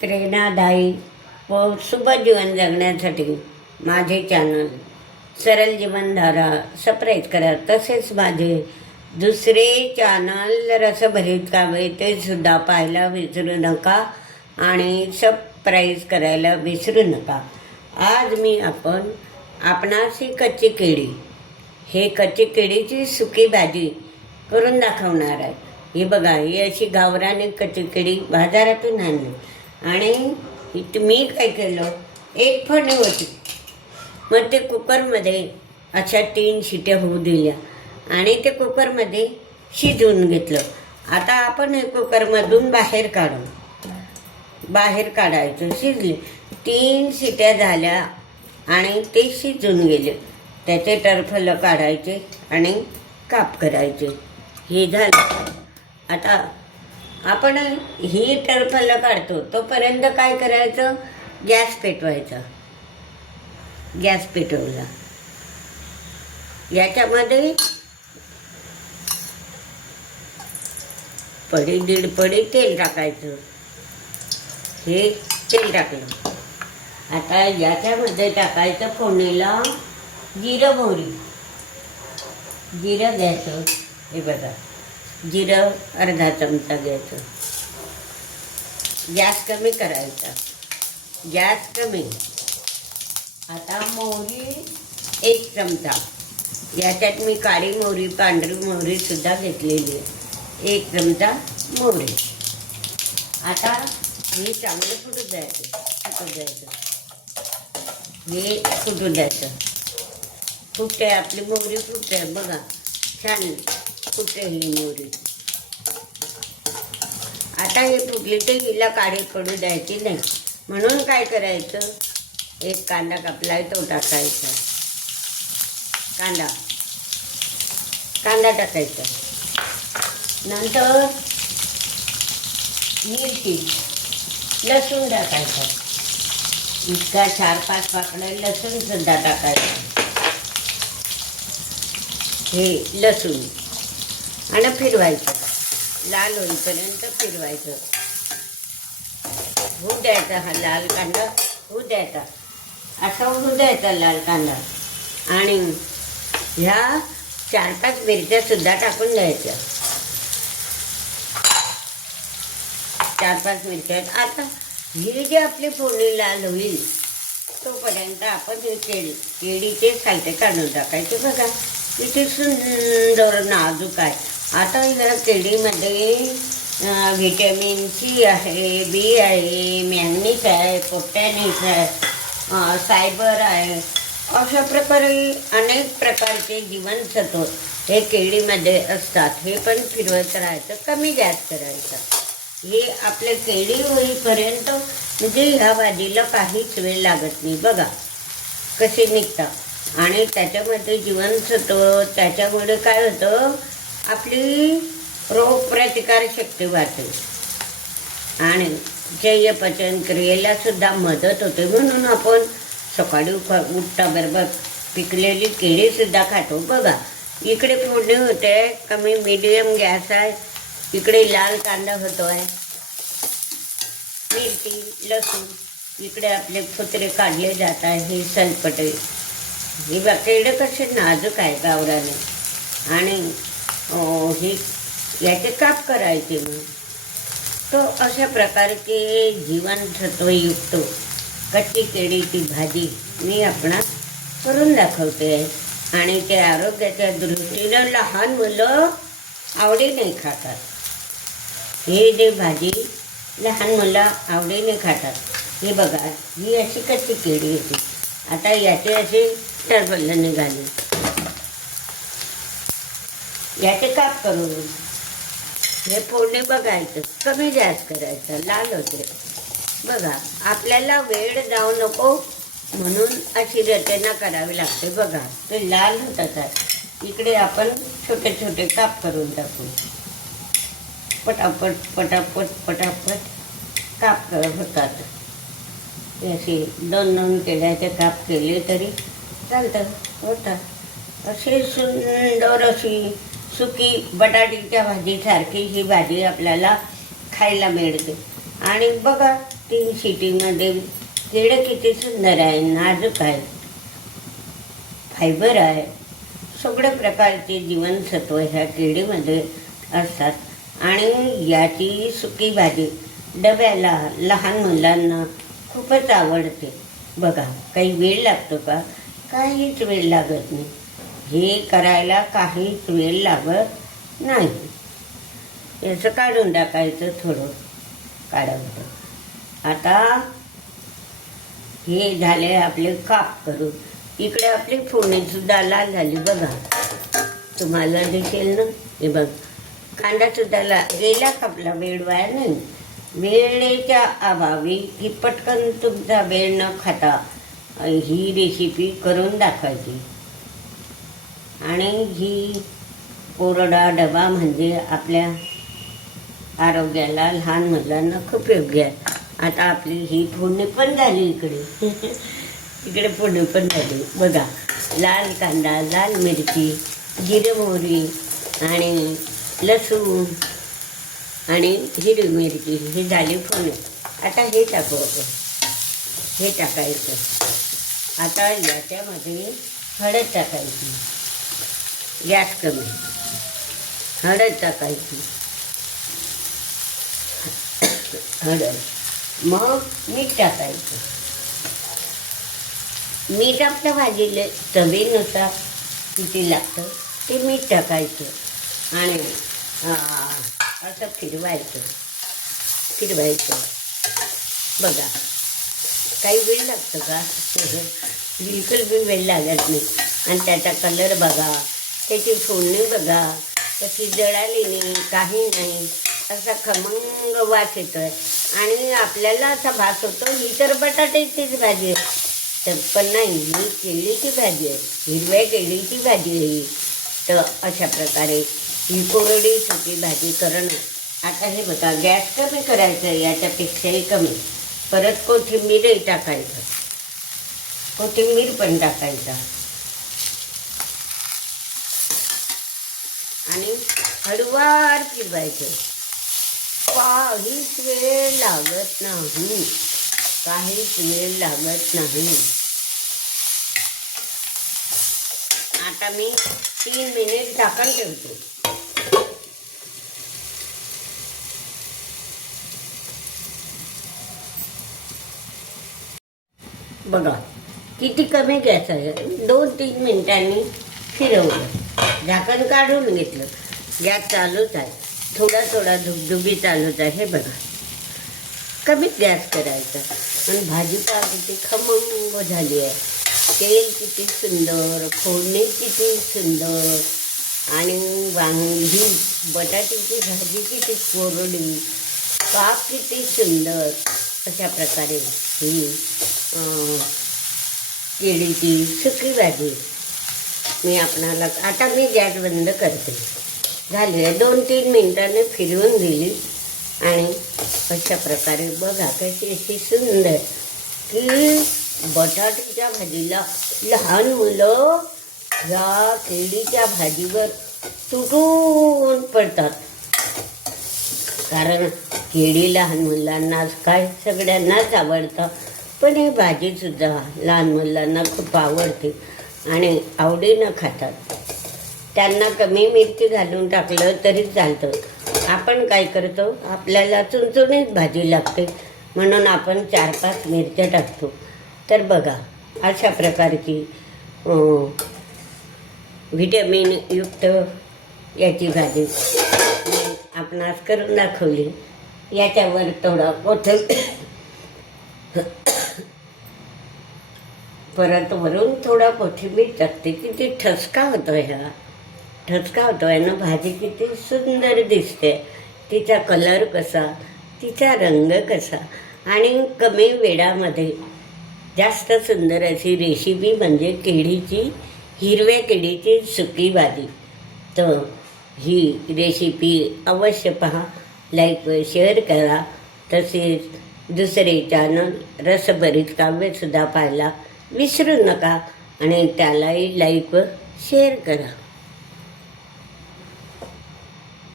प्रेरणादायी व शुभ जीवन जगण्यासाठी माझे चॅनल सरल जीवनधारा सबस्क्राईब करा. तसेच माझे दुसरे चॅनल रसभरीत कावे ते सुद्धा पाहायला विसरू नका आणि सबस्क्राईब करायला विसरू नका. आज मी आपणास ही कच्ची केळी, हे कच्ची केळीची सुकी भाजी करून दाखवणार आहे. ही बघा, ही अशी गावरानी कच्ची केळी बाजारातून आणली आणि मी काय केलं, एक फणी होती, मग ते कुकरमध्ये अशा 3 शिट्या होऊ दिल्या आणि ते कुकरमध्ये शिजवून घेतलं. आता आपण हे कुकरमधून बाहेर काढायचं. शिजले, 3 शिट्या झाल्या आणि ते शिजून गेले. त्याचे टरफलं काढायचे आणि काप करायचे. हे झालं. आता आपण ही टरफलं काढतो तोपर्यंत काय करायचं, गॅस पेटवायचा. गॅस पेटवला, याच्यामध्ये दीड पडी तेल टाकायचं. हे तेल टाकलं. आता याच्यामध्ये टाकायचं फोडणीला जिरं मोहरी. जिरं घ्यायचं. हे बघा, जिरं अर्धा चमचा घ्यायचं. गॅस कमी करायचा, गॅस कमी. आता मोहरी 1 चमचा. याच्यात मी काळी मोहरी, पांढरी मोहरी सुद्धा घेतलेली आहे. 1 चमचा मोहरी. आता हे चांगलं फुटू द्यायचं. हे फुटू द्यायचं. फुटते आपली मोहरी, फुटते बघा, छान फुटते ही मोहरी. आता हे फुटली तर हिला काढी पडू द्यायची नाही. म्हणून काय करायचं, एक कांदा कापलाय तो टाकायचा. कांदा टाकायचा. नंतर मिरची, लसूण टाकायचं. इतका 4-5 पाकळ्या लसूण सुद्धा टाकायचं. हे लसूण आणि फिरवायचं, लाल होईपर्यंत फिरवायचं. होऊ द्यायचा हा लाल कांदा, होऊ द्यायचा, असा होऊ द्यायचा लाल कांदा. आणि ह्या 4-5 मिरच्या सुद्धा टाकून द्यायच्या. 4-5 मिरच्या. आता ही जी आपली फोडणी लाल होईल तोपर्यंत आपण हे केळीचे सालटे काढून टाकायचे. बघा, इथे सुंदर नाजूक आहे. आता या केळीमध्ये व्हिटॅमिन सी आहे, बी आहे, मॅग्नीज आहे, पोटॅशियम आहे, फायबर आहे. अशा प्रकारे अनेक प्रकारचे जीवनसत्व हे केळीमध्ये असतात. हे पण फिरवत राहायचं, कमी गॅस करायचा. हे आपले केळी होईपर्यंत म्हणजे ह्या भाजीला काहीच वेळ लागत नाही. बघा कसे निघतात. आणि त्याच्यामध्ये जीवनसत्व, त्याच्यामुळे काय होतं, आपली रोगप्रतिकार शक्ती वाढते आणि जयपचन क्रियेला सुद्धा मदत होते. म्हणून आपण सकाळी उठल्याबरोबर पिकलेली केळी सुद्धा खातो. बघा, इकडे फोडणी होते, कमी मीडियम गॅस आहे. इकडे लाल कांदा होतो आहे, मिरची, लसूण. इकडे आपले फुत्रे काढले जात आहे, हे सलपटे. हे बघा, केळं कसे नाजूक आहे गावराने. आणि हे याचे काप करायचे. मग तो अशा प्रकारचे जीवनसत्वयुक्त कच्ची केळीची भाजी मी आपणास करून दाखवते आहे. आणि ते आरोग्याच्या दृष्टीनं लहान मुलं आवडीने खातात. हे जे भाजी लहान मुलं आवडीने खातात. हे बघा, ही अशी कच्ची केळी होती. आता याचे असे टरफलं निघाले. याचे काप करून हे फोडणे बघायचं, कमी गॅस करायचा, लाल होते. बघा, आपल्याला वेळ जाऊ नको म्हणून अशी रचना करावी लागते. बघा, ते लाल होतात आहे. इकडे आपण छोटे छोटे काप करून टाकू. पटापट पटापट पटापट काप होतात. असे 2-2 केळ्याचे काप केले तरी चालतं, होतात. असे सुंदर अशी सुकी बटाट्याच्या भाजीसारखी ही भाजी आपल्याला खायला मिळते. आणि बघा, 3 शिटीमध्ये केळं किती सुंदर आहे, नाजूक आहे, फायबर आहे, सगळ्या प्रकारचे जीवनसत्व ह्या केळीमध्ये असतात आणि याची सुकी भाजी डब्याला लहान मुलांना खूपच आवडते. बघा, काही वेळ लागतो का? काहीच वेळ लागत नाही. हे करायला काहीच वेळ लागत नाही. याचं काढून टाकायचं, थोडं काढायचं. आता हे झाले आपले काप करून. इकडे आपली फोडणीसुद्धा लाल झाली बघा, तुम्हाला दिसेल ना. हे बघ, कांदासुद्धा गेला कापला, वेळ वाया नाही. वेळेच्या अभावी ही पटकन तुमचा वेळ न खाता ही रेसिपी करून दाखवायची. आणि ही कोरडा डबा म्हणजे आपल्या आरोग्याला, लहान मुलांना खूप योग्य आहे. आता आपली ही फोडणी पण झाली इकडे फोडणी पण झाली बघा. लाल कांदा, लाल मिरची, जिरे मोहरी आणि लसूण आणि हिरवी मिरची ही झाली फोडणी. आता हे टाकू आपण, हे टाकायचं. आता याच्यामध्ये हळद टाकायची, गॅस कमी, हळद टाकायची, हळद. मग मीठ टाकायचं. मीठ आपल्या भाजीला चवीनुसार किती लागतं ते मीठ टाकायचं आणि असं फिरवायचं. बघा, काही वेळ लागतं का? बिलकुल बी वेळ लागत नाही. आणि त्याचा कलर बघा, त्याची फोडणी बघा कशी जळाली नाही, काही नाही, असा खमंग वास येतोय. आणि आपल्याला असा भास होतो ही तर बटाट्याचीच भाजी आहे, तर पण नाही, ही केळीची भाजी आहे, हिरव्या केळीची भाजी आहे ही. तर अशा प्रकारे ही कोरडी सुकी भाजी करणं. आता हे बघा, गॅस कमी करायचा आहे, याच्यापेक्षाही कमी. परत कोथिंबीरही टाकायचं, कोथिंबीर पण टाकायचा आणि हळूवार फिरवायचं. काहीच वेळ लागत नाही, काहीच वेळ लागत नाही. आता मी 3 मिनिट झाकण ठेवते. बघा किती कमी गॅस आहे. 2-3 मिनिटांनी फिरवलं, झाकण काढून घेतलं. गॅस चालूच आहे, थोडा थोडा धुबधुबी चालूच आहे. हे बघा, कमीच गॅस करायचा. आणि भाजी पहा किती खमंग झाली आहे. तेल किती सुंदर, फोडणी किती सुंदर, आणि वांगी बटाट्याची भाजी किती कोरडी, काप किती सुंदर. अशा प्रकारे ही केळीची सुकी भाजी मी आपणाला. आता मी गॅस बंद करते. झाली आहे, 2-3 मिनिटांनी फिरवून दिली आणि अशा प्रकारे बघा कशी अशी सुंदर की बटाट्याच्या भाजीला लहान मुलं ह्या केळीच्या भाजीवर तुटून पडतात. कारण केळी लहान मुलांना काय सगळ्यांनाच आवडतं, पण ही भाजीसुद्धा लहान मुलांना खूप आवडते आणि आवडीनं खातात. त्यांना कमी मिरची घालून टाकलं तरी चालतं. आपण काय करतो, आपल्याला चुणचुणीत भाजी लागते म्हणून आपण 4-5 मिरच्या टाकतो. तर बघा, अशा प्रकारची व्हिटॅमिनयुक्त याची भाजी आपण आज करून दाखवली. याच्यावर थोडा परत वरून थोडा कोथिंबीर टाकते. किती ठसका होतो ह्या, ठसका होतो आहे ना. भाजी किती सुंदर दिसते, तिचा कलर कसा, तिचा रंग कसा, आणि कमी वेळामध्ये जास्त सुंदर अशी रेसिपी म्हणजे केळीची, हिरव्या केळीची सुकी भाजी. तर ही रेसिपी अवश्य पहा, लाईक व शेअर करा. तसेच दुसरे चॅनल रसभरीत काव्यसुद्धा पाहायला विसरू नका आणि त्यालाही लाईक व शेअर करा.